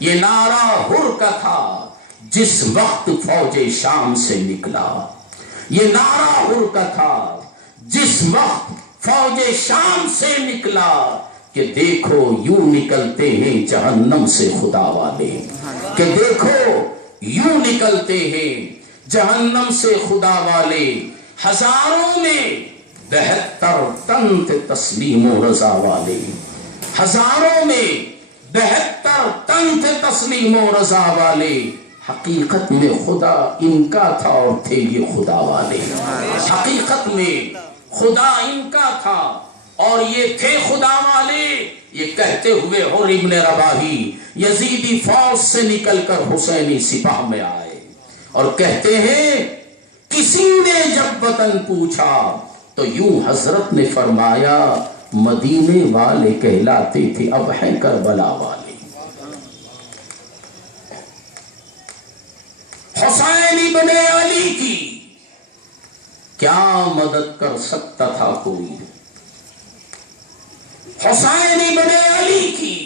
یہ نعرہ ہر کا تھا جس وقت فوج شام سے نکلا، یہ نعرہ ہر کا تھا جس وقت فوج شام سے نکلا، کہ دیکھو یوں نکلتے ہیں جہنم سے خدا والے، کہ دیکھو یوں نکلتے ہیں جہنم سے خدا والے، ہزاروں میں 72 تن تھے تسلیم و رضا والے، ہزاروں میں 72 تن تھے تسلیم و رضا والے، حقیقت میں خدا ان کا تھا اور تھے یہ خدا والے، حقیقت میں خدا ان کا تھا اور یہ تھے خدا والے۔ یہ کہتے ہوئے حر ابن رباحی یزیدی فوج سے نکل کر حسینی سپاہ میں آئے اور کہتے ہیں کسی نے جب وطن پوچھا تو یوں حضرت نے فرمایا مدینے والے کہلاتے تھے اب ہیں کربلا والے۔ حسین ابن علی کی کیا مدد کر سکتا تھا کوئی؟ حسین ابن علی کی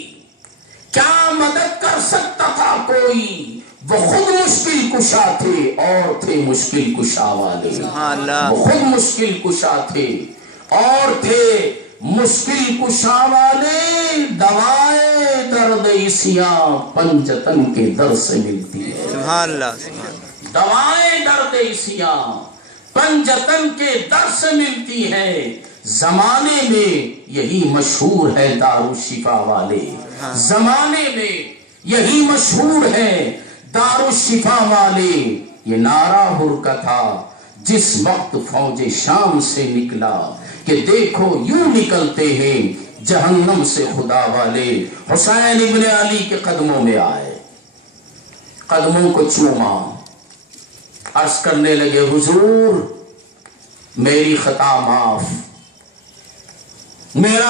کیا مدد کر سکتا تھا کوئی؟ وہ خود مشکل کشا تھے اور تھے مشکل کشا والے، وہ خود مشکل کشا تھے اور تھے مشکل کشا والے۔ دوائے درد عیسیاں پنجتن کے در سے ملتی ہے، سبحان اللہ۔ دوائے درد عیسیاں پنجتن کے در سے ملتی ہے۔ زمانے میں یہی مشہور ہے دارالشفا والے، زمانے میں یہی مشہور ہے دارالشفا والے۔ یہ نعرہ ہر کا تھا جس وقت فوج شام سے نکلا، کہ دیکھو یوں نکلتے ہیں جہنم سے خدا والے۔ حسین ابن علی کے قدموں میں آئے، قدموں کو چوما، عرض کرنے لگے حضور میری خطا معاف، میرا